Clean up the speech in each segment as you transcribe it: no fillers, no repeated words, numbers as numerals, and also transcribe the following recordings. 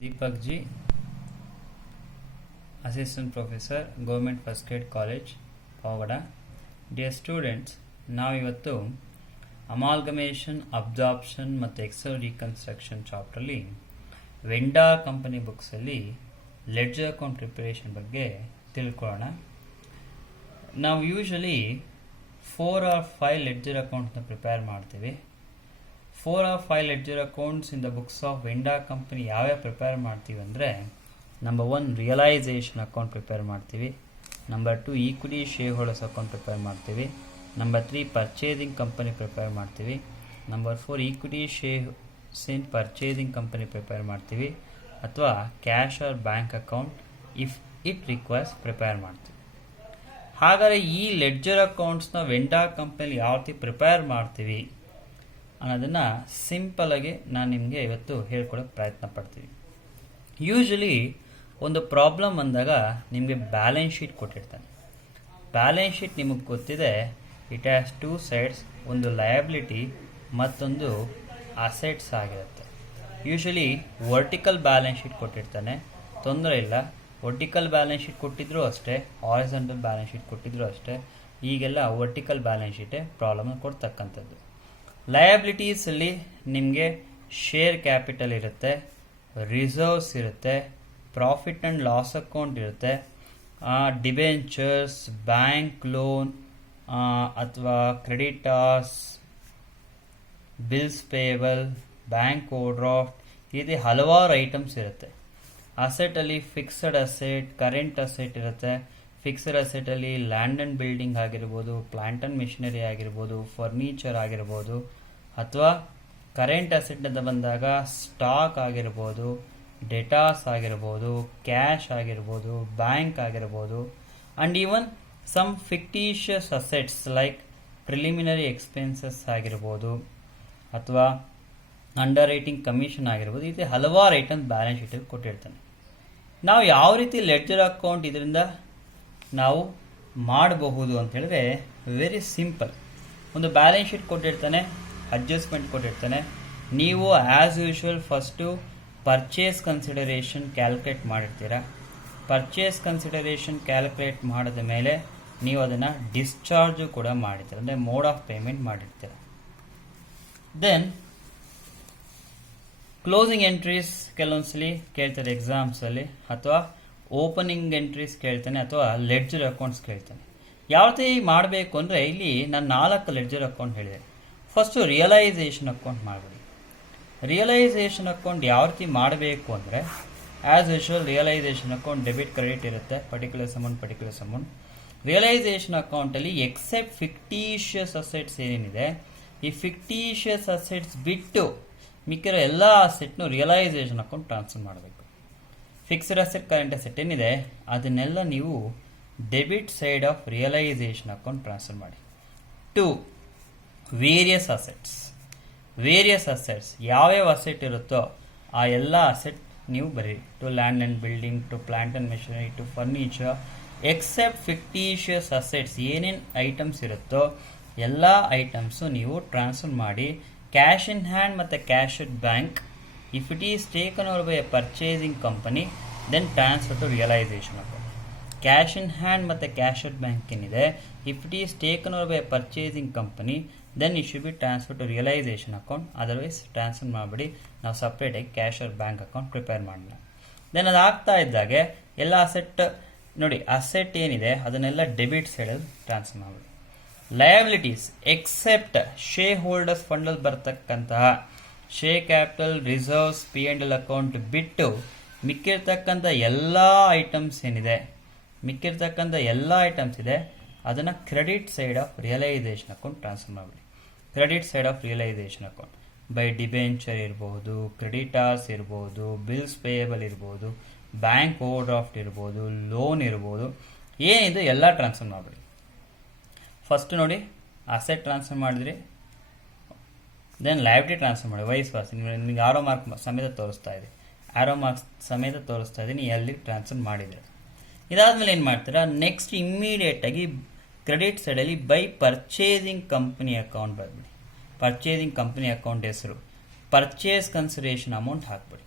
दीपक ji, Assistant Professor, Government First Grade College, Pavagada. Dear students, ನಾವಿವತ್ತು amalgamation, absorption ಮತ್ತು external reconstruction ಚಾಪ್ಟ್ರಲ್ಲಿ vendor company ಬುಕ್ಸಲ್ಲಿ ledger account preparation ಬಗ್ಗೆ ತಿಳ್ಕೊಳ್ಳೋಣ. ನಾವು ಯೂಶಲಿ 4 or 5 ಲೆಡ್ಜರ್ ಅಕೌಂಟ್ನ ಪ್ರಿಪೇರ್ ಮಾಡ್ತೀವಿ. 4 or 5 ledger accounts in the books of vendor company ಯಾವ್ಯಾವ ಪ್ರಿಪೇರ್ ಮಾಡ್ತೀವಿ ಅಂದರೆ, ನಂಬರ್ 1 ರಿಯಲೈಸೇಷನ್ ಅಕೌಂಟ್ ಪ್ರಿಪೇರ್ ಮಾಡ್ತೀವಿ. Number 2 equity share holders account prepare ಮಾಡ್ತೀವಿ. ನಂಬರ್ 3 ಪರ್ಚೇಸಿಂಗ್ ಕಂಪನಿ ಪ್ರಿಪೇರ್ ಮಾಡ್ತೀವಿ. Number 4 equity shares in purchasing company prepare ಮಾಡ್ತೀವಿ. ಅಥವಾ cash or bank account if it requires prepare ಮಾಡ್ತೀವಿ. ಹಾಗಾದರೆ ಈ ಲೆಡ್ಜರ್ ಅಕೌಂಟ್ಸ್ನ ವೆಂಡಾ ಕಂಪನಿಲಿ ಯಾವ ರೀತಿ ಪ್ರಿಪೇರ್ ಮಾಡ್ತೀವಿ ಅನ್ನೋದನ್ನು ಸಿಂಪಲಾಗಿ ನಾನು ನಿಮಗೆ ಇವತ್ತು ಹೇಳ್ಕೊಡೋಕ್ಕೆ ಪ್ರಯತ್ನ ಪಡ್ತೀವಿ. ಯೂಶಲಿ ಒಂದು ಪ್ರಾಬ್ಲಮ್ ಬಂದಾಗ ನಿಮಗೆ ಬ್ಯಾಲೆನ್ಸ್ ಶೀಟ್ ಕೊಟ್ಟಿರ್ತಾನೆ. ಬ್ಯಾಲೆನ್ಸ್ ಶೀಟ್ ನಿಮಗೆ ಗೊತ್ತಿದೆ, ಇಟ್ ಹ್ಯಾಸ್ 2 ಸೈಡ್ಸ್, ಒಂದು ಲಯಬಿಲಿಟಿ ಮತ್ತೊಂದು ಅಸೆಟ್ಸ್ ಆಗಿರುತ್ತೆ. ಯೂಶಲಿ ವರ್ಟಿಕಲ್ ಬ್ಯಾಲೆನ್ಸ್ ಶೀಟ್ ಕೊಟ್ಟಿರ್ತಾನೆ, ತೊಂದರೆ ಇಲ್ಲ. ವರ್ಟಿಕಲ್ ಬ್ಯಾಲೆನ್ಸ್ ಶೀಟ್ ಕೊಟ್ಟಿದ್ರು ಅಷ್ಟೇ, ಹಾರಿಜಾಂಟಲ್ ಬ್ಯಾಲೆನ್ಸ್ ಶೀಟ್ ಕೊಟ್ಟಿದ್ರು ಅಷ್ಟೇ. ಈಗೆಲ್ಲ ವರ್ಟಿಕಲ್ ಬ್ಯಾಲೆನ್ಸ್ ಶೀಟೇ ಪ್ರಾಬ್ಲಮ್ ಕೊಡ್ತಕ್ಕಂಥದ್ದು. ಲಯಬಿಲಿಟೀಸಲ್ಲಿ ನಿಮಗೆ ಶೇರ್ ಕ್ಯಾಪಿಟಲ್ ಇರುತ್ತೆ, ರಿಸರ್ವ್ಸ್ ಇರುತ್ತೆ, ಪ್ರಾಫಿಟ್ ಆ್ಯಂಡ್ ಲಾಸ್ ಅಕೌಂಟ್ ಇರುತ್ತೆ, ಡಿಬೆಂಚರ್ಸ್, ಬ್ಯಾಂಕ್ ಲೋನ್ ಅಥವಾ creditors, bills payable, bank overdraft, ಈ ರೀತಿ ಹಲವಾರು ಐಟಮ್ಸ್ ಇರುತ್ತೆ. ಅಸೆಟಲ್ಲಿ ಫಿಕ್ಸಡ್ ಅಸೆಟ್, ಕರೆಂಟ್ ಅಸೆಟ್ ಇರುತ್ತೆ. ಫಿಕ್ಸಡ್ ಅಸೆಟಲ್ಲಿ ಲ್ಯಾಂಡ್ ಆ್ಯಂಡ್ ಬಿಲ್ಡಿಂಗ್ ಆಗಿರ್ಬೋದು, ಪ್ಲಾಂಟ್ ಆ್ಯಂಡ್ ಮಿಷನರಿ ಆಗಿರ್ಬೋದು, ಫರ್ನಿಚರ್ ಆಗಿರ್ಬೋದು, ಅಥವಾ ಕರೆಂಟ್ ಅಸೆಟ್ ಅಂತ ಬಂದಾಗ ಸ್ಟಾಕ್ ಆಗಿರ್ಬೋದು, ಡೆಟಾಸ್ ಆಗಿರ್ಬೋದು, ಕ್ಯಾಶ್ ಆಗಿರ್ಬೋದು, ಬ್ಯಾಂಕ್ ಆಗಿರ್ಬೋದು, and even some fictitious assets like preliminary expenses ಆಗಿರ್ಬೋದು, ಅಥವಾ ಅಂಡರ್ ರೈಟಿಂಗ್ ಕಮಿಷನ್ ಆಗಿರ್ಬೋದು. ಈ ರೀತಿ ಹಲವಾರು ಐಟಮ್ ಬ್ಯಾಲೆನ್ಸ್ ಶೀಟಲ್ಲಿ ಕೊಟ್ಟಿರ್ತಾನೆ. ನಾವು ಯಾವ ರೀತಿ ಲೆಡ್ಜರ್ ಅಕೌಂಟ್ ಇದರಿಂದ ನಾವು ಮಾಡಬಹುದು ಅಂತ ಹೇಳಿದ್ರೆ ವೆರಿ ಸಿಂಪಲ್. ಒಂದು ಬ್ಯಾಲೆನ್ಸ್ ಶೀಟ್ ಕೊಟ್ಟಿರ್ತಾನೆ, ಅಡ್ಜಸ್ಟ್ಮೆಂಟ್ ಕೊಟ್ಟಿರ್ತಾನೆ. ನೀವು as usual first purchase consideration calculate ಮಾಡಿರ್ತೀರ. ಪರ್ಚೇಸ್ ಕನ್ಸಿಡರೇಷನ್ ಕ್ಯಾಲ್ಕುಲೇಟ್ ಮಾಡಿದ ಮೇಲೆ ನೀವು ಅದನ್ನು ಡಿಸ್ಚಾರ್ಜು ಕೂಡ ಮಾಡಿರ್ತೀರ, ಅಂದರೆ ಮೋಡ್ ಆಫ್ ಪೇಮೆಂಟ್ ಮಾಡಿರ್ತೀರ. ದೆನ್ ಕ್ಲೋಸಿಂಗ್ ಎಂಟ್ರೀಸ್ ಕೆಲವೊಂದ್ಸಲಿ ಕೇಳ್ತಾರೆ ಎಕ್ಸಾಮ್ಸಲ್ಲಿ, ಅಥವಾ ಓಪನಿಂಗ್ ಎಂಟ್ರೀಸ್ ಕೇಳ್ತಾನೆ, ಅಥವಾ ಲೆಡ್ಜರ್ ಅಕೌಂಟ್ಸ್ ಕೇಳ್ತಾನೆ. ಯಾವ ರೀತಿ ಮಾಡಬೇಕು ಅಂದರೆ, ಇಲ್ಲಿ ನಾನು 4 ಲೆಡ್ಜರ್ ಅಕೌಂಟ್ ಹೇಳಿದೆ. ಫಸ್ಟು ರಿಯಲೈಸೇಷನ್ ಅಕೌಂಟ್ ಮಾಡಬೇಡಿ. ರಿಯಲೈಸೇಷನ್ ಅಕೌಂಟ್ ಯಾವ ರೀತಿ ಮಾಡಬೇಕು ಅಂದರೆ, as usual realisation account debit credit ಇರುತ್ತೆ, ಪರ್ಟಿಕ್ಯುಲರ್ಸ್ ಅಮೌಂಟ್. ರಿಯಲೈಸೇಷನ್ ಅಕೌಂಟಲ್ಲಿ ಎಕ್ಸೆಪ್ಟ್ ಫಿಕ್ಟಿಷಿಯಸ್ ಅಸೆಟ್ಸ್ ಏನೇನಿದೆ, ಈ ಫಿಕ್ಟಿಷಿಯಸ್ ಅಸೆಟ್ಸ್ ಬಿಟ್ಟು ಮಿಕ್ಕಿರೋ ಎಲ್ಲ ಅಸೆಟ್ನು ರಿಯಲೈಸೇಷನ್ ಅಕೌಂಟ್ ಟ್ರಾನ್ಸ್ಫರ್ ಮಾಡಬೇಕು. ಫಿಕ್ಸ್ಡ್ ಅಸೆಟ್, ಕರೆಂಟ್ ಅಸೆಟ್ ಏನಿದೆ ಅದನ್ನೆಲ್ಲ ನೀವು debit side of realisation account transfer ಮಾಡಿ. 2 ವೇರಿಯಸ್ ಅಸೆಟ್ಸ್. ವೇರಿಯಸ್ ಅಸೆಟ್ಸ್ ಯಾವ್ಯಾವ ಅಸೆಟ್ ಇರುತ್ತೋ ಆ ಎಲ್ಲ ಅಸೆಟ್ ನೀವು ಬರೀರಿ. To land and building, to plant and machinery, to furniture, except fictitious assets ಏನೇನು ಐಟಮ್ಸ್ ಇರುತ್ತೋ ಎಲ್ಲ ಐಟಮ್ಸು ನೀವು ಟ್ರಾನ್ಸ್ಫರ್ ಮಾಡಿ. ಕ್ಯಾಶ್ ಇನ್ ಹ್ಯಾಂಡ್ ಮತ್ತು cash at bank, if it is taken over by a purchasing company then transfer to realisation account. Cash in hand ಮತ್ತು cash at bank ಏನಿದೆ, if it is taken over by a purchasing company then it should be transfer to realisation account. Otherwise transfer ಮಾಡಿಬಿಡಿ. ನಾವು ಸಪ್ರೇಟಾಗಿ cash or bank account prepare ಮಾಡೋಣ. Then ಅದು ಆಗ್ತಾ ಇದ್ದಾಗೆ ಎಲ್ಲ ಅಸೆಟ್ ನೋಡಿ, ಅಸೆಟ್ ಏನಿದೆ ಅದನ್ನೆಲ್ಲ ಡೆಬಿಟ್ ಸೈಡಲ್ಲಿ ಟ್ರಾನ್ಸ್ಫರ್ ಮಾಡಿಬಿಡಿ. ಲಯಬಿಲಿಟೀಸ್ ಎಕ್ಸೆಪ್ಟ್ ಶೇರ್ ಹೋಲ್ಡರ್ಸ್ ಫಂಡಲ್ಲಿ ಬರ್ತಕ್ಕಂತಹ share capital, reserves, P&L account ಬಿಟ್ಟು ಮಿಕ್ಕಿರ್ತಕ್ಕಂಥ ಎಲ್ಲ ಐಟಮ್ಸ್ ಏನಿದೆ, ಅದನ್ನು credit side of realisation account transfer ಮಾಡಿಬಿಡಿ. Credit side of realisation account by debenture ಇರ್ಬೋದು, ಕ್ರೆಡಿಟಾರ್ಸ್ ಇರ್ಬೋದು, ಬಿಲ್ಸ್ ಪೇಯಬಲ್ ಇರ್ಬೋದು, ಬ್ಯಾಂಕ್ ಓವರ್ಡ್ರಾಫ್ಟ್ ಇರ್ಬೋದು, ಲೋನ್ ಇರ್ಬೋದು, ಏನಿದೆ ಎಲ್ಲ ಟ್ರಾನ್ಸ್ಫರ್ ಮಾಡಿಬಿಡಿ. ಫಸ್ಟ್ ನೋಡಿ, ಅಸೆಟ್ ಟ್ರಾನ್ಸ್ಫರ್ ಮಾಡಿದ್ರಿ, ದೆನ್ ಲಯಬಿಲಿಟಿ ಟ್ರಾನ್ಸ್ಫರ್ ಮಾಡಿ. ವೈಸ್ ವರ್ಸ ನಿಮಗೆ ಆರೋ ಮಾರ್ಕ್ ಸಮೇತ ತೋರಿಸ್ತಾ ಇದೆ, ನೀವು ಎಲ್ಲಿಗೆ ಟ್ರಾನ್ಸ್ಫರ್ ಮಾಡಿದರೆ. ಇದಾದಮೇಲೆ ಏನು ಮಾಡ್ತೀರಾ, ನೆಕ್ಸ್ಟ್ ಇಮ್ಮಿಡಿಯೇಟಾಗಿ ಕ್ರೆಡಿಟ್ ಸೈಡಲ್ಲಿ ಬೈ ಪರ್ಚೇಸಿಂಗ್ ಕಂಪನಿ ಅಕೌಂಟ್ ಬರಬೇಡಿ. ಪರ್ಚೇಸಿಂಗ್ ಕಂಪನಿ ಅಕೌಂಟ್ ಹೆಸರು ಪರ್ಚೇಸ್ ಕನ್ಸಿಡರೇಷನ್ ಅಮೌಂಟ್ ಹಾಕ್ಬಿಡಿ.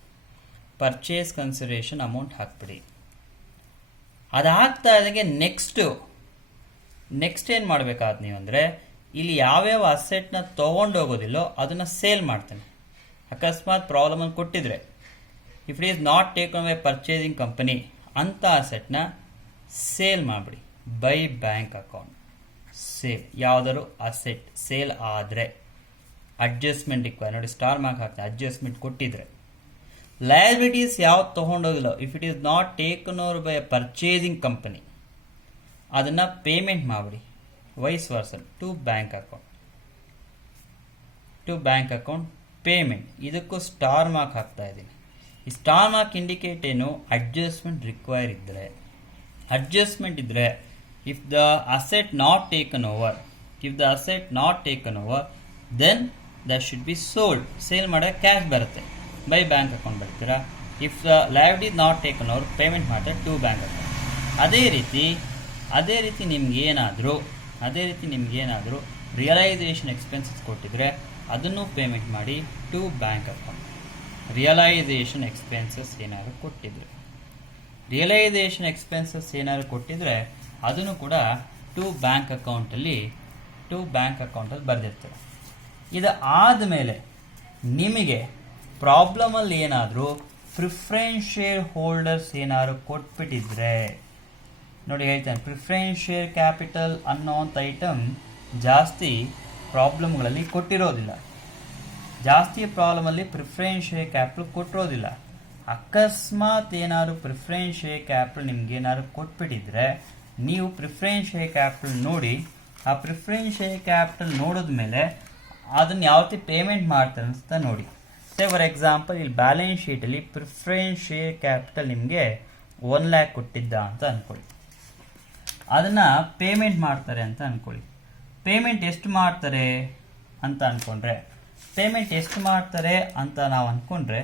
ಪರ್ಚೇಸ್ ಕನ್ಸಿಡರೇಷನ್ ಅಮೌಂಟ್ ಹಾಕ್ಬಿಡಿ. ಅದಾಗ್ತಾ ಇದ್ದಂಗೆ ನೆಕ್ಸ್ಟ್ ಏನು ಮಾಡಬೇಕಾದ್ ನೀವು ಅಂದರೆ, ಇಲ್ಲಿ ಯಾವ್ಯಾವ ಅಸೆಟ್ನ ತೊಗೊಂಡೋಗೋದಿಲ್ಲೋ ಅದನ್ನು ಸೇಲ್ ಮಾಡ್ತಾನೆ. ಅಕಸ್ಮಾತ್ ಪ್ರಾಬ್ಲಮನ್ನು ಕೊಟ್ಟಿದ್ರೆ, if it is not taken by purchasing company ಅಂತ ಅಸೆಟ್ನ ಸೇಲ್ ಮಾಡಿಬಿಡಿ. By bank account sale. ಯಾವುದಾದ್ರು ಅಸೆಟ್ ಸೇಲ್ ಆದರೆ ಅಡ್ಜಸ್ಟ್ಮೆಂಟ್ ರಿಕ್ವೈರ್ ನೋಡಿ, ಸ್ಟಾರ್ ಮಾರ್ಕ್ ಹಾಕ್ತಾರೆ. ಅಡ್ಜಸ್ಟ್ಮೆಂಟ್ ಕೊಟ್ಟಿದ್ರೆ ಲಯಬಿಲಿಟೀಸ್ ಯಾವ್ದು ತೊಗೊಂಡೋಗಿಲ್ಲ, if it is not taken over by purchasing company ಅದನ್ನು ಪೇಮೆಂಟ್ ಮಾಡಿಬಿಡಿ. Vice versa to bank account payment. ಇದಕ್ಕೂ ಸ್ಟಾರ್ ಮಾರ್ಕ್ ಹಾಕ್ತಾ ಇದ್ದೀನಿ. ಈ ಸ್ಟಾರ್ ಮಾರ್ಕ್ ಇಂಡಿಕೇಟ್ ಏನು, ಅಡ್ಜಸ್ಟ್ಮೆಂಟ್ ರಿಕ್ವೈರ್ ಇದ್ದರೆ. ಅಡ್ಜಸ್ಟ್ಮೆಂಟ್ ಇದ್ದರೆ if the asset not taken over then that should be sold. Sale ಮಾಡಿದ್ರೆ ಕ್ಯಾಶ್ ಬರುತ್ತೆ, ಬೈ ಬ್ಯಾಂಕ್ ಅಕೌಂಟ್ ಬರ್ತೀರಾ. If the liability is not taken over payment ಮಾಡ್ತಾರೆ ಟು ಬ್ಯಾಂಕ್ ಅಕೌಂಟ್. ಅದೇ ರೀತಿ ನಿಮ್ಗೇನಾದರೂ ರಿಯಲೈಸೇಷನ್ ಎಕ್ಸ್ಪೆನ್ಸಸ್ ಕೊಟ್ಟಿದ್ರೆ ಅದನ್ನು ಪೇಮೆಂಟ್ ಮಾಡಿ to bank account. Realisation expenses ಏನಾದರೂ ಕೊಟ್ಟಿದ್ರೆ ಅದನ್ನು ಕೂಡ ಟು ಬ್ಯಾಂಕ್ ಅಕೌಂಟಲ್ಲಿ ಬರೆದಿರ್ತಾರೆ. ಇದು ಆದಮೇಲೆ ನಿಮಗೆ ಪ್ರಾಬ್ಲಮಲ್ಲಿ ಏನಾದರೂ ಪ್ರಿಫರೆನ್ಸ್ ಶೇರ್ ಹೋಲ್ಡರ್ಸ್ ಏನಾದ್ರು ಕೊಟ್ಬಿಟ್ಟಿದ್ರೆ ನೋಡಿ, ಹೇಳ್ತೇನೆ, ಪ್ರಿಫರೆನ್ಸ್ ಶೇರ್ ಕ್ಯಾಪಿಟಲ್ ಅನ್ನೋಂಥ ಐಟಮ್ ಜಾಸ್ತಿ ಪ್ರಾಬ್ಲಮ್ಗಳಲ್ಲಿ ಕೊಟ್ಟಿರೋದಿಲ್ಲ. ಪ್ರಿಫರೆನ್ಸ್ ಶೇರ್ ಕ್ಯಾಪಿಟಲ್ ಕೊಟ್ಟಿರೋದಿಲ್ಲ. ಅಕಸ್ಮಾತ್ ಏನಾದ್ರು ಪ್ರಿಫರೆನ್ಸ್ ಶೇರ್ ಕ್ಯಾಪಿಟಲ್ ನಿಮ್ಗೇನಾದ್ರು ಕೊಟ್ಬಿಟ್ಟಿದ್ರೆ ನೀವು ಪ್ರಿಫರೆನ್ಸ್ ಶೇರ್ ಕ್ಯಾಪಿಟಲ್ ನೋಡಿ, ಆ ಪ್ರಿಫರೆನ್ಸ್ ಶೇರ್ ಕ್ಯಾಪಿಟಲ್ ನೋಡಿದ್ಮೇಲೆ ಅದನ್ನು ಯಾವ ರೀತಿ ಪೇಮೆಂಟ್ ಮಾಡ್ತಾರೆ ಅಂತ ನೋಡಿ. ಫಾರ್ ಎಕ್ಸಾಂಪಲ್, ಇಲ್ಲಿ ಬ್ಯಾಲೆನ್ಸ್ ಶೀಟಲ್ಲಿ ಪ್ರಿಫರೆನ್ಸ್ ಶೇರ್ ಕ್ಯಾಪಿಟಲ್ ನಿಮಗೆ 1 lakh ಕೊಟ್ಟಿದ್ದ ಅಂತ ಅಂದ್ಕೊಳ್ಳಿ. ಅದನ್ನು ಪೇಮೆಂಟ್ ಮಾಡ್ತಾರೆ ಅಂತ ಅಂದ್ಕೊಳ್ಳಿ. ಪೇಮೆಂಟ್ ಎಷ್ಟು ಮಾಡ್ತಾರೆ ಅಂತ ನಾವು ಅಂದ್ಕೊಂಡ್ರೆ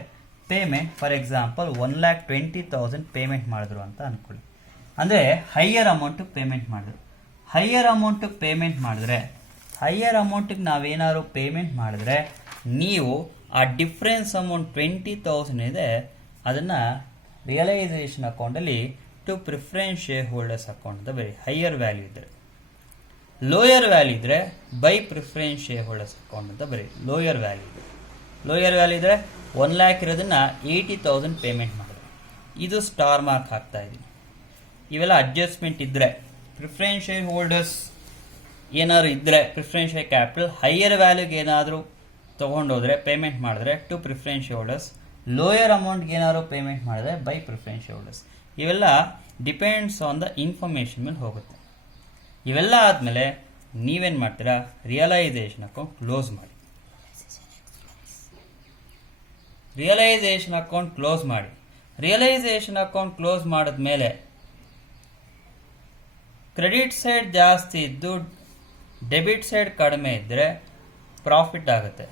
ಪೇಮೆಂಟ್ ಫಾರ್ ಎಕ್ಸಾಂಪಲ್ 1,20,000 ಪೇಮೆಂಟ್ ಮಾಡಿದ್ರು ಅಂತ ಅಂದ್ಕೊಳ್ಳಿ. ಅಂದರೆ ಹೈಯರ್ ಅಮೌಂಟಿಗೆ ಪೇಮೆಂಟ್ ಮಾಡಿದ್ರೆ ಹೈಯರ್ ಅಮೌಂಟಿಗೆ ನಾವೇನಾದ್ರು ಪೇಮೆಂಟ್ ಮಾಡಿದ್ರೆ ನೀವು ಆ ಡಿಫ್ರೆನ್ಸ್ ಅಮೌಂಟ್ 20,000 ಇದೆ ಅದನ್ನು ರಿಯಲೈಸೇಷನ್ ಅಕೌಂಟಲ್ಲಿ to preference share holders account ಅಂತ ಬರೀ. ಹೈಯರ್ ವ್ಯಾಲ್ಯೂ ಇದ್ದರೆ. ಲೋಯರ್ ವ್ಯಾಲ್ಯೂ ಇದ್ದರೆ by preference share holders account ಅಂತ ಬರೀ. ಲೋಯರ್ ವ್ಯಾಲ್ಯೂ ಇದ್ದರೆ 1 lakh ಇರೋದನ್ನು 80,000 ಪೇಮೆಂಟ್ ಮಾಡಿದ್ರೆ ಇದು ಸ್ಟಾರ್ ಮಾರ್ಕ್ ಹಾಕ್ತಾ ಇದ್ದೀನಿ. ಇವೆಲ್ಲ ಅಡ್ಜಸ್ಟ್ಮೆಂಟ್ ಇದ್ದರೆ, ಪ್ರಿಫರೆನ್ಸ್ ಶೇರ್ ಹೋಲ್ಡರ್ಸ್ ಏನಾದ್ರು ಇದ್ದರೆ, ಪ್ರಿಫರೆನ್ಸ್ ಶೇರ್ ಕ್ಯಾಪಿಟಲ್ ಹೈಯರ್ ವ್ಯಾಲ್ಯೂಗೆ ಏನಾದರೂ ತೊಗೊಂಡೋದ್ರೆ ಪೇಮೆಂಟ್ ಮಾಡಿದ್ರೆ to preference shareholders, lower ಅಮೌಂಟ್ಗೆ ಏನಾದ್ರು ಪೇಮೆಂಟ್ ಮಾಡಿದ್ರೆ ಬೈ ಪ್ರಿಫರೆನ್ಸ್ ಶೇರ್ ಹೋಲ್ಡರ್ಸ್. ಇವೆಲ್ಲ ಡಿಪೆಂಡ್ಸ್ ಆನ್ ದ ಇನ್ಫಾರ್ಮೇಷನ್ ಮೇಲೆ ಹೋಗುತ್ತೆ. ಇವೆಲ್ಲ ಆದಮೇಲೆ ನೀವೇನು ಮಾಡ್ತೀರಾ, ರಿಯಲೈಸೇಷನ್ ಅಕೌಂಟ್ ಕ್ಲೋಸ್ ಮಾಡಿ. ರಿಯಲೈಸೇಷನ್ ಅಕೌಂಟ್ ಕ್ಲೋಸ್ ಮಾಡಿದ್ಮೇಲೆ ಕ್ರೆಡಿಟ್ ಸೈಡ್ ಜಾಸ್ತಿ ಇದ್ದು ಡೆಬಿಟ್ ಸೈಡ್ ಕಡಿಮೆ ಇದ್ದರೆ ಪ್ರಾಫಿಟ್ ಆಗುತ್ತೆ.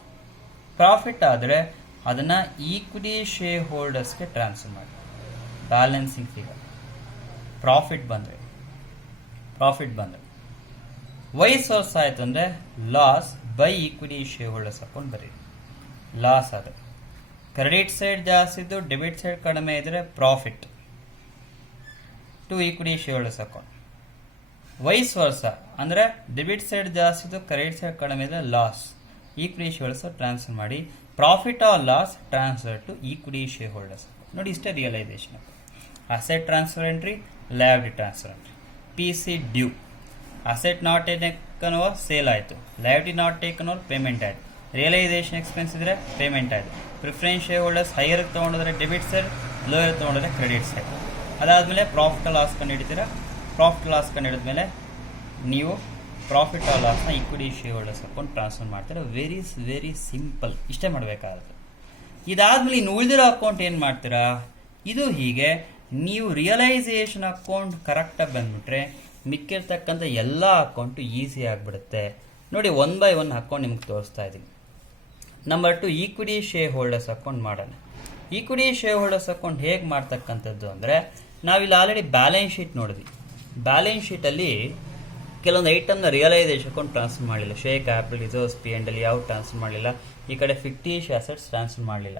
ಪ್ರಾಫಿಟ್ ಆದರೆ ಅದನ್ನು ಈಕ್ವಿಟಿ ಶೇರ್ ಹೋಲ್ಡರ್ಸ್ಗೆ ಟ್ರಾನ್ಸ್ಫರ್ ಮಾಡಿ. ಬ್ಯಾಲೆನ್ಸಿಂಗ್ ಫಿಗರ್ ಪ್ರಾಫಿಟ್ ಬಂದರೆ ವೈಸ್ ವರ್ಸ್ ಆಯಿತು ಅಂದರೆ loss by equity share holders account ಬರೀರಿ. ಲಾಸ್ ಆದರೆ ಕ್ರೆಡಿಟ್ ಸೈಡ್ ಜಾಸ್ತಿ ಇದ್ದು ಡೆಬಿಟ್ ಸೈಡ್ ಕಡಿಮೆ ಇದ್ದರೆ profit to equity share holders account. Vice versa ಅಂದರೆ ಡೆಬಿಟ್ ಸೈಡ್ ಜಾಸ್ತಿ ಇದ್ದು ಕ್ರೆಡಿಟ್ ಸೈಡ್ ಕಡಿಮೆ ಇದ್ದರೆ loss, equity share holders transfer ಮಾಡಿ. Profit or loss transfer to equity share holders. ನೋಡಿ, ಇಷ್ಟೇ ರಿಯಲೈಸೇಷನ್. Asset transfer entry, liability transfer entry. PC due, asset not taken over sale ಆಯಿತು, liability not taken over payment ಆಯಿತು, realisation expense ಇದ್ದರೆ payment ಆಯಿತು. Preference shareholders higher ತೊಗೊಂಡಿದ್ರೆ debit side, lower ತೊಗೊಂಡಿದ್ರೆ credit side. ಅದಾದಮೇಲೆ ಪ್ರಾಫಿಟ್ ಲಾಸ್ ಕಂಡುಹಿಡಿತೀರಾ. Profit loss ಕಂಡುಹಿಡಿದ್ಮೇಲೆ ನೀವು ಪ್ರಾಫಿಟ್ ಆರ್ ಲಾಸ್ನ equity share holders account transfer ಮಾಡ್ತೀರಾ. Very simple. ಇಷ್ಟೇ ಮಾಡಬೇಕಾಗುತ್ತೆ. ಇದಾದಮೇಲೆ ಇನ್ನು ಉಳಿದಿರೋ ಅಕೌಂಟ್ ಏನು ಮಾಡ್ತೀರಾ, ಇದು ಹೀಗೆ ನೀವು ರಿಯಲೈಸೇಷನ್ ಅಕೌಂಟ್ ಕರೆಕ್ಟಾಗಿ ಬಂದುಬಿಟ್ರೆ ಮಿಕ್ಕಿರ್ತಕ್ಕಂಥ ಎಲ್ಲ ಅಕೌಂಟು ಈಸಿ ಆಗಿಬಿಡುತ್ತೆ. ನೋಡಿ, 1 by 1 ಅಕೌಂಟ್ ನಿಮ್ಗೆ ತೋರಿಸ್ತಾ ಇದ್ದೀನಿ. Number 2 equity share holders account ಮಾಡೋಣ. ಈಕ್ವಿಟಿ ಶೇರ್ ಹೋಲ್ಡರ್ಸ್ ಅಕೌಂಟ್ ಹೇಗೆ ಮಾಡ್ತಕ್ಕಂಥದ್ದು ಅಂದರೆ, ನಾವಿಲ್ಲಿ ಆಲ್ರೆಡಿ ಬ್ಯಾಲೆನ್ಸ್ ಶೀಟ್ ನೋಡಿದ್ವಿ. ಬ್ಯಾಲೆನ್ಸ್ ಶೀಟಲ್ಲಿ ಕೆಲವೊಂದು ಐಟಮ್ನ ರಿಯಲೈಸೇಷನ್ ಅಕೌಂಟ್ ಟ್ರಾನ್ಸ್ಫರ್ ಮಾಡಲಿಲ್ಲ. ಶೇರ್ ಕ್ಯಾಪಿಟಲ್, ರಿಸರ್ವ್ಸ್, P&L ಯಾವ ಟ್ರಾನ್ಸ್ಫರ್ ಮಾಡಲಿಲ್ಲ. ಈ ಕಡೆ ಫಿಕ್ಟಿಷಿಯಸ್ ಅಸೆಟ್ಸ್ ಟ್ರಾನ್ಸ್ಫರ್ ಮಾಡಲಿಲ್ಲ.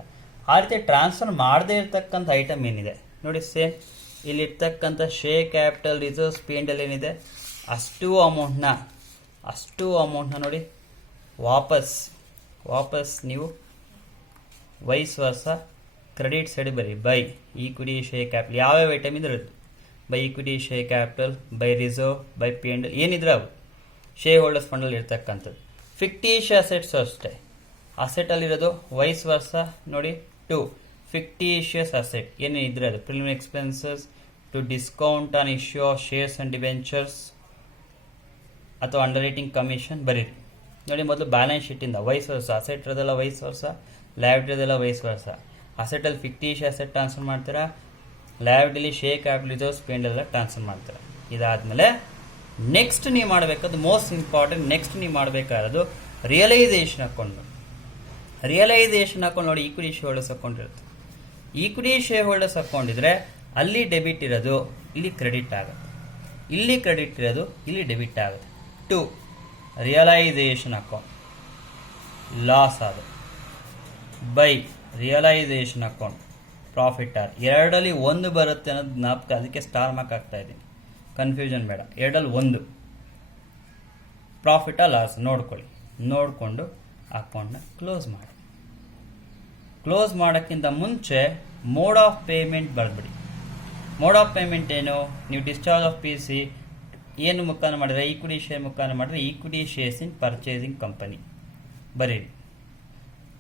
ಆ ರೀತಿ ಟ್ರಾನ್ಸ್ಫರ್ ಮಾಡದೇ ಇರ್ತಕ್ಕಂಥ ಐಟಮ್ ಏನಿದೆ ನೋಡಿ, ಸೇಮ್ ಇಲ್ಲಿ ಇರ್ತಕ್ಕಂಥ share capital reserves P L ಏನಿದೆ ಅಷ್ಟು ಅಮೌಂಟ್ನ ನೋಡಿ ವಾಪಸ್ ನೀವು ವೈಸ್ ವರ್ಸ ಕ್ರೆಡಿಟ್ ಸೈಡ್ ಬರೀ ಬೈ ಈಕ್ವಿಟಿ ಶೇರ್ ಕ್ಯಾಪಿಟಲ್ ಯಾವ್ಯಾವ ಐಟಮ್ ಇದ್ರೆ by equity share capital, by reserve, by P L ಏನಿದ್ರೆ ಅವು ಶೇರ್ ಹೋಲ್ಡರ್ಸ್ ಫಂಡಲ್ಲಿ ಇರ್ತಕ್ಕಂಥದ್ದು. ಫಿಕ್ಟಿಷಿಯಸ್ ಅಸೆಟ್ಸ್ ಅಷ್ಟೇ, ಅಸೆಟಲ್ಲಿರೋದು ವೈಸ್ ವರ್ಸ ನೋಡಿ ಟು ಫಿಕ್ಟಿಷಿಯಸ್ ಅಸೆಟ್ ಏನು ಇದ್ರೆ ಅದು preliminary expenses to discount on issue of shares and debentures ಅಥವಾ ಅಂಡರ್ ರೈಟಿಂಗ್ ಕಮಿಷನ್ ಬರೀರಿ. ನೋಡಿ ಮೊದಲು ಬ್ಯಾಲೆನ್ಸ್ ಶೀಟಿಂದ ವೈಸ್ ವರ್ಸ ಅಸೆಟ್ ಇರೋದೆಲ್ಲ ವೈಸ್ ವರ್ಸ, ಲಯಬಿಲಿಟಿ ಇರೋದೆಲ್ಲ ವೈಸ್ ವರ್ಸ. ಅಸೆಟಲ್ಲಿ ಫಿಕ್ಟಿಷಿಯಸ್ ಅಸೆಟ್ ಟ್ರಾನ್ಸ್ಫರ್ ಮಾಡ್ತೀರಾ, ಲಯಬಿಲಿಟಿಲಿ share capital reserves P L ಎಲ್ಲ ಟ್ರಾನ್ಸ್ಫರ್ ಮಾಡ್ತೀರಾ. ಇದಾದಮೇಲೆ ನೆಕ್ಸ್ಟ್ ನೀವು ಮಾಡಬೇಕಾದ ಮೋಸ್ಟ್ ಇಂಪಾರ್ಟೆಂಟ್ ನೆಕ್ಸ್ಟ್ ನೀವು ಮಾಡಬೇಕಾದದು ರಿಯಲೈಸೇಷನ್ ಅಕೌಂಟ್. ರಿಯಲೈಸೇಷನ್ ಅಕೌಂಟ್ ನೋಡಿ ಈಕ್ವಿಟಿ ಶೇರ್ ಹೋಲ್ಡರ್ಸ್ ಅಕೌಂಟ್ ಇರುತ್ತೆ. ಈಕ್ವಿಟಿ ಶೇರ್ ಹೋಲ್ಡರ್ಸ್ ಅಕೌಂಟ್ ಇದ್ರೆ ಅಲ್ಲಿ ಡೆಬಿಟ್ ಇರೋದು ಇಲ್ಲಿ ಕ್ರೆಡಿಟ್ ಆಗುತ್ತೆ, ಇಲ್ಲಿ ಕ್ರೆಡಿಟ್ ಇರೋದು ಇಲ್ಲಿ ಡೆಬಿಟ್ ಆಗುತ್ತೆ. ಟು ರಿಯಲೈಸೇಷನ್ ಅಕೌಂಟ್ ಲಾಸ್ ಆಗುತ್ತೆ by realisation account profit or. ಎರಡರಲ್ಲಿ ಒಂದು ಬರುತ್ತೆ ಅನ್ನೋದು ಜ್ಞಾಪಕ, ಅದಕ್ಕೆ ಸ್ಟಾರ್ ಮಾರ್ಕ್ ಆಗ್ತಾ ಇದ್ದೀನಿ, ಕನ್ಫ್ಯೂಷನ್ ಬೇಡ. ಎರಡಲ್ಲಿ ಒಂದು ಪ್ರಾಫಿಟ್ ಆ ಲಾಸ್ ನೋಡ್ಕೊಳ್ಳಿ, ನೋಡಿಕೊಂಡು ಅಕೌಂಟ್ನ ಕ್ಲೋಸ್ ಮಾಡಿ. ಕ್ಲೋಸ್ ಮಾಡೋಕ್ಕಿಂತ ಮುಂಚೆ ಮೋಡ್ ಆಫ್ ಪೇಮೆಂಟ್ ಬರೆದ್ಬಿಡಿ. ಮೋಡ್ ಆಫ್ ಪೇಮೆಂಟ್ ಏನು, ನೀವು ಡಿಸ್ಚಾರ್ಜ್ ಆಫ್ ಪಿ ಸಿ ಏನು ಮುಖಾಂತರ ಮಾಡಿದ್ರೆ ಈಕ್ವಿಟಿ ಶೇರ್ ಮುಖಾಂತರ ಮಾಡಿದ್ರೆ equity shares in purchasing company ಬರೀರಿ,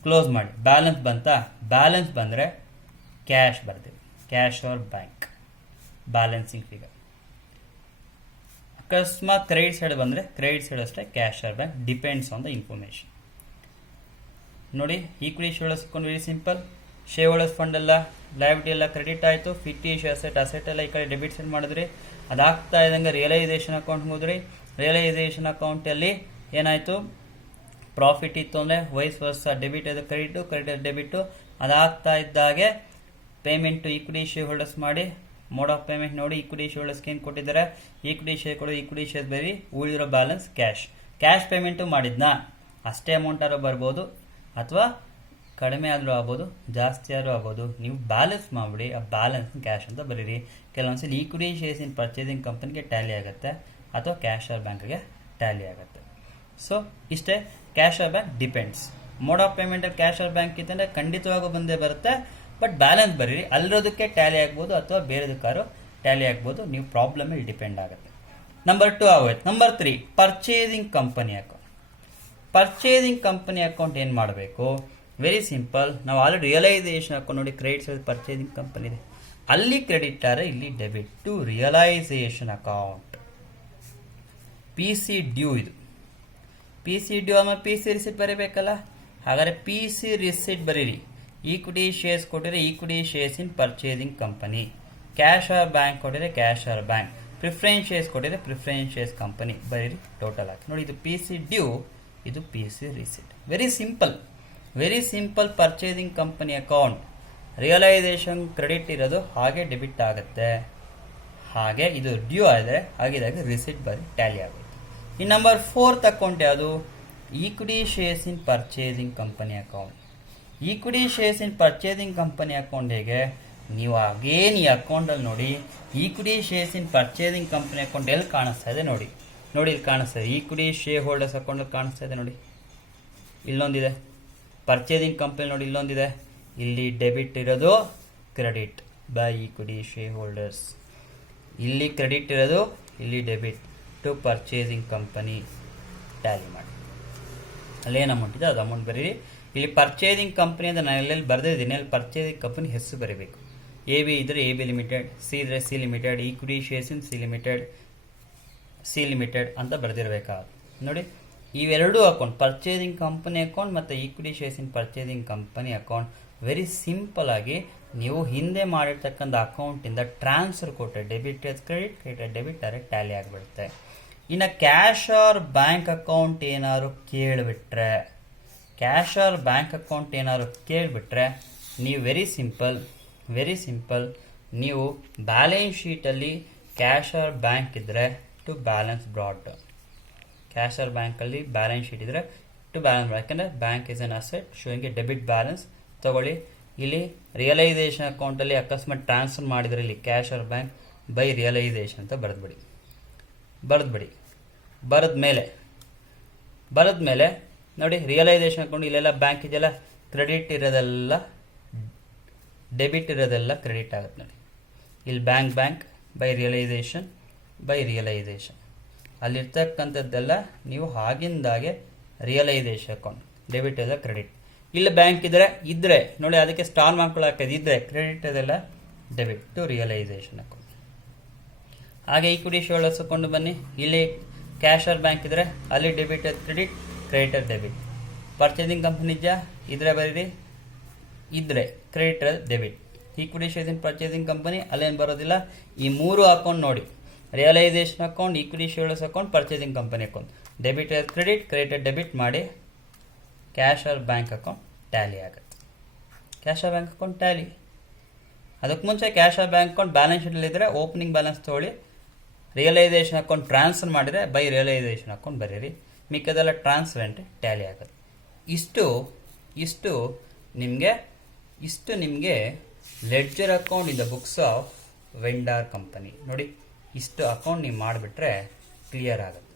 ಕ್ಲೋಸ್ ಮಾಡಿ. ಬ್ಯಾಲೆನ್ಸ್ ಬಂತಾ, ಬ್ಯಾಲೆನ್ಸ್ ಬಂದರೆ ಕ್ಯಾಶ್ ಬರ್ತೀವಿ, cash or bank balancing figure. ಅಕಸ್ಮಾತ್ ಕ್ರೆಡಿಟ್ ಸೈಡ್ ಬಂದರೆ ಕ್ರೆಡಿಟ್ ಸೈಡ್ ಅಷ್ಟೇ, cash or bank depends on the information. ನೋಡಿ equity share holders account very simple. Share holders fund ಎಲ್ಲ ಲಯಬಿಲಿಟಿ ಎಲ್ಲ ಕ್ರೆಡಿಟ್ ಆಯಿತು, ಫಿಕ್ಟಿಷಿಯಸ್ ಅಸೆಟ್ ಎಲ್ಲ ಈ ಕಡೆ ಡೆಬಿಟ್ ಸೈಡ್ ಮಾಡಿದ್ರಿ. ಅದಾಗ್ತಾ ಇದ್ದಂಗೆ ರಿಯಲೈಸೇಷನ್ ಅಕೌಂಟ್ ಹೋದ್ರಿ. ರಿಯಲೈಸೇಷನ್ ಅಕೌಂಟಲ್ಲಿ ಏನಾಯಿತು, ಪ್ರಾಫಿಟ್ ಇತ್ತು ಅಂದರೆ ವೈಸ್ ವರ್ಸ ಡೆಬಿಟ್ ಅದು ಕ್ರೆಡಿಟು, ಕ್ರೆಡಿಟ್ ಡೆಬಿಟು. ಅದಾಗ್ತಾ ಇದ್ದಾಗೆ ಪೇಮೆಂಟು ಈಕ್ವಿಟಿ ಶೇರ್ ಹೋಲ್ಡರ್ಸ್ ಮಾಡಿ. ಮೋಡ್ ಆಫ್ ಪೇಮೆಂಟ್ ನೋಡಿ, ಈಕ್ವಿಟಿ ಶೇರ್ ಹೋಲ್ಡರ್ಸ್ಗೆ ಏನು ಕೊಟ್ಟಿದ್ದಾರೆ, ಈಕ್ವಿಟಿ ಶೇರ್ ಕೊಡೋದು, ಈಕ್ವಿಟಿ ಶೇರ್ ಬರೀ, ಉಳಿದಿರೋ ಬ್ಯಾಲೆನ್ಸ್ ಕ್ಯಾಶ್ ಪೇಮೆಂಟು ಮಾಡಿದ್ನಾ ಅಷ್ಟೇ ಅಮೌಂಟ್ ಆದ್ರೂ ಬರ್ಬೋದು, ಅಥವಾ ಕಡಿಮೆ ಆದರೂ ಆಗ್ಬೋದು, ಜಾಸ್ತಿ ಆದರೂ ಆಗ್ಬೋದು. ನೀವು ಬ್ಯಾಲೆನ್ಸ್ ಮಾಡಿಬಿಡಿ, ಆ ಬ್ಯಾಲೆನ್ಸ್ ಕ್ಯಾಶ್ ಅಂತ ಬರೀರಿ. ಕೆಲವೊಂದ್ಸಲ ಈಕ್ವಿಟಿ ಶೇರ್ಸ್ ಇನ್ ಪರ್ಚೇಸಿಂಗ್ ಕಂಪನಿಗೆ ಟ್ಯಾಲಿ ಆಗುತ್ತೆ, ಅಥವಾ ಕ್ಯಾಶ್ ಆರ್ ಬ್ಯಾಂಕ್ಗೆ ಟ್ಯಾಲಿ ಆಗುತ್ತೆ. ಸೊ ಇಷ್ಟೇ, cash or bank depends. Mode of ಪೇಮೆಂಟಲ್ಲಿ ಕ್ಯಾಶ್ ಆರ್ ಬ್ಯಾಂಕ್ ಇತ್ತಂದರೆ ಖಂಡಿತವಾಗೂ ಬಂದೇ ಬರುತ್ತೆ, ಬಟ್ ಬ್ಯಾಲೆನ್ಸ್ ಬರೀರಿ. ಅಲ್ಲಿರೋದಕ್ಕೆ ಟ್ಯಾಲಿ ಆಗ್ಬೋದು ಅಥವಾ ಬೇರೆದಕ್ಕಾರು ಟ್ಯಾಲಿ ಆಗ್ಬೋದು, ನೀವು ಪ್ರಾಬ್ಲಮ್ ಇಲ್ಲಿ ಡಿಪೆಂಡ್ ಆಗುತ್ತೆ. ನಂಬರ್ 2 ಆಗೋಯ್ತು. Number 3 purchasing company account. Purchasing company account ಏನು ಮಾಡಬೇಕು, ವೆರಿ ಸಿಂಪಲ್. ನಾವು ಆಲ್ರೆಡಿ ರಿಯಲೈಸೇಷನ್ ಅಕೌಂಟ್ ನೋಡಿ, ಕ್ರೆಡಿಟ್ ಸೈಡ್ ಪರ್ಚೇಸಿಂಗ್ ಕಂಪನಿ ಇದೆ, ಅಲ್ಲಿ ಕ್ರೆಡಿಟ್ ಆದ್ರೆ ಇಲ್ಲಿ debit. To realisation account P C due. ಇದು ಪಿ ಸಿ ಡ್ಯೂ ಆದ್ಮೇಲೆ ಪಿ ಸಿ ರಿಸಿಟ್ ಬರೀಬೇಕಲ್ಲ, ಹಾಗಾದ್ರೆ ಪಿ ಸಿ ರಿಸಿಟ್ ಬರೀರಿ. ಈಕ್ವಿಟಿ ಶೇರ್ಸ್ ಕೊಟ್ಟಿದ್ರೆ equity shares in purchasing company, cash or bank ಕೊಟ್ಟಿದ್ರೆ cash or bank, preference shares ಕೊಟ್ಟಿದ್ರೆ preference shares company ಬರೀರಿ. Total ಆಗಿ ನೋಡಿ, ಇದು ಪಿ ಸಿ ಡ್ಯೂ, ಇದು P C receipt. Very simple purchasing company account. Realisation credit ಇರೋದು ಹಾಗೆ ಡೆಬಿಟ್ ಆಗುತ್ತೆ, ಹಾಗೆ ಇದು ಡ್ಯೂ ಆದರೆ ಆಗಿದಾಗ ರಿಸಿಟ್ ಬರೀ ಟ್ಯಾಲಿ ಆಗುತ್ತೆ. ಈ ನಂಬರ್ 4th ಅಕೌಂಟ್ ಯಾವುದು, equity shares in purchasing company account. Equity shares in purchasing company account ಹೇಗೆ, ನೀವು ಅಗೇನ್ ಈ ಅಕೌಂಟಲ್ಲಿ ನೋಡಿ, equity shares in purchasing company account ಎಲ್ಲಿ ಕಾಣಿಸ್ತಾ ಇದೆ ನೋಡಿ, ಇಲ್ಲಿ ಕಾಣಿಸ್ತಾ ಇದೆ. ಈಕ್ವಿಟಿ ಶೇರ್ ಹೋಲ್ಡರ್ಸ್ ಅಕೌಂಟಲ್ಲಿ ಕಾಣಿಸ್ತಾ ಇದೆ ನೋಡಿ, ಇಲ್ಲೊಂದಿದೆ. ಪರ್ಚೇಸಿಂಗ್ ಕಂಪನಿ ನೋಡಿ, ಇಲ್ಲೊಂದಿದೆ. ಇಲ್ಲಿ ಡೆಬಿಟ್ ಇರೋದು credit by equity share holders, ಇಲ್ಲಿ ಕ್ರೆಡಿಟ್ ಇರೋದು ಇಲ್ಲಿ debit to purchasing company. Tally ಮಾಡಿ, ಅಲ್ಲೇನು ಅಮೌಂಟ್ ಇದೆ ಅದು ಅಮೌಂಟ್ ಬರೀರಿ. ಇಲ್ಲಿ ಪರ್ಚೇಸಿಂಗ್ ಕಂಪನಿ ಅಂತ ನಾನು ಎಲ್ಲೆಲ್ಲಿ ಬರೆದಿದ್ದೀನಿ, ಅಲ್ಲಿ ಪರ್ಚೇಸಿಂಗ್ ಕಂಪನಿ ಹೆಸರು ಬರೀಬೇಕು. ಎ ಬಿ ಇದ್ರೆ ಎ ಬಿ ಲಿಮಿಟೆಡ್, ಸಿ ಇದ್ರೆ ಸಿ ಲಿಮಿಟೆಡ್, ಈಕ್ವಿಟಿ ಶೇರ್ಸ್ ಇನ್ ಸಿ ಲಿಮಿಟೆಡ್ ಅಂತ ಬರೆದಿರಬೇಕಾಗುತ್ತೆ. ನೋಡಿ, ಇವೆರಡೂ ಅಕೌಂಟ್, ಪರ್ಚೇಸಿಂಗ್ ಕಂಪನಿ ಅಕೌಂಟ್ ಮತ್ತು equity shares in purchasing company account, very simple ಆಗಿ ನೀವು ಹಿಂದೆ ಮಾಡಿರ್ತಕ್ಕಂಥ ಅಕೌಂಟಿಂದ ಟ್ರಾನ್ಸ್ಫರ್ ಕೊಟ್ಟರೆ debit credit debit direct Tally ಆಗಿಬಿಡುತ್ತೆ. ಇನ್ನು ಕ್ಯಾಶ್ ಆರ್ ಬ್ಯಾಂಕ್ ಅಕೌಂಟ್ ಏನಾದ್ರು ಕೇಳಿಬಿಟ್ರೆ, ನೀವು ವೆರಿ ಸಿಂಪಲ್ ನೀವು ಬ್ಯಾಲೆನ್ಸ್ ಶೀಟಲ್ಲಿ ಕ್ಯಾಶ್ ಆರ್ ಬ್ಯಾಂಕ್ ಇದ್ದರೆ to balance broad. Cash or ಬ್ಯಾಂಕಲ್ಲಿ ಬ್ಯಾಲೆನ್ಸ್ ಶೀಟ್ ಇದ್ದರೆ ಟು ಬ್ಯಾಲೆನ್ಸ್ ಬ್ರಾಡ್, ಯಾಕಂದರೆ bank is an asset showing a debit balance. ತಗೊಳ್ಳಿ, ಇಲ್ಲಿ ರಿಯಲೈಸೇಷನ್ ಅಕೌಂಟಲ್ಲಿ ಅಕಸ್ಮಾತ್ ಟ್ರಾನ್ಸ್ಫರ್ ಮಾಡಿದರೆ ಇಲ್ಲಿ cash or bank by realisation ಅಂತ ಬರೆದ್ಬಿಡಿ. ಬರೆದ ಮೇಲೆ ನೋಡಿ, ರಿಯಲೈಸೇಷನ್ ಅಕೌಂಟ್ ಇಲ್ಲೆಲ್ಲ ಬ್ಯಾಂಕ್ ಇದೆಲ್ಲ ಕ್ರೆಡಿಟ್ ಇರೋದೆಲ್ಲ ಡೆಬಿಟ್ ಇರೋದೆಲ್ಲ ಕ್ರೆಡಿಟ್ ಆಗುತ್ತೆ ನೋಡಿ. ಇಲ್ಲಿ ಬ್ಯಾಂಕ್ ಬೈ ರಿಯಲೈಸೇಷನ್ ಅಲ್ಲಿರ್ತಕ್ಕಂಥದ್ದೆಲ್ಲ ನೀವು ಆಗಿಂದಾಗೆ ರಿಯಲೈಸೇಷನ್ ಅಕೌಂಟ್ ಡೆಬಿಟ್ ಎಲ್ಲ ಕ್ರೆಡಿಟ್. ಇಲ್ಲ ಬ್ಯಾಂಕ್ ಇದ್ರೆ ನೋಡಿ, ಅದಕ್ಕೆ ಸ್ಟಾರ್ ಮಾರ್ಕ್ಗಳು ಹಾಕೋದು ಇದ್ರೆ ಕ್ರೆಡಿಟ್ ಅದೆಲ್ಲ ಡೆಬಿಟ್ ಟು ರಿಯಲೈಸೇಷನ್ ಅಕೌಂಟ್. ಹಾಗೆ ಈಕ್ವಿಟಿ ಶೇರ್ಸ್ ಅಕೌಂಟ್ ಬನ್ನಿ, ಇಲ್ಲಿ ಕ್ಯಾಶ್ ಆರ್ ಬ್ಯಾಂಕ್ ಇದ್ರೆ ಅಲ್ಲಿ debit credit, creditor debit. Purchasing company ಇದ್ರೆ ಬರೀರಿ, ಇದ್ರೆ creditor debit. Equity shares in purchasing company ಅಲ್ಲೇನು ಬರೋದಿಲ್ಲ. ಈ 3 ಅಕೌಂಟ್ ನೋಡಿ, realisation account, equity shares account, purchasing company account, debit credit, creditor debit ಮಾಡಿ cash or bank account tally ಆಗುತ್ತೆ. Cash or bank account tally. ಅದಕ್ಕೆ ಮುಂಚೆ cash or bank account balance ಶೀಟಲ್ಲಿದ್ದರೆ opening balance ತೊಗೊಳ್ಳಿ, ರಿಯಲೈಸೇಷನ್ ಅಕೌಂಟ್ ಟ್ರಾನ್ಸ್ಫರ್ ಮಾಡಿದರೆ by realisation account ಬರೀರಿ, ಮಿಕ್ಕದೆಲ್ಲ transparent Tally ಆಗುತ್ತೆ. ಇಷ್ಟು ನಿಮಗೆ ledger account in the books of vendor company. ನೋಡಿ, ಇಷ್ಟು ಅಕೌಂಟ್ ನೀವು ಮಾಡಿಬಿಟ್ರೆ ಕ್ಲಿಯರ್ ಆಗುತ್ತೆ.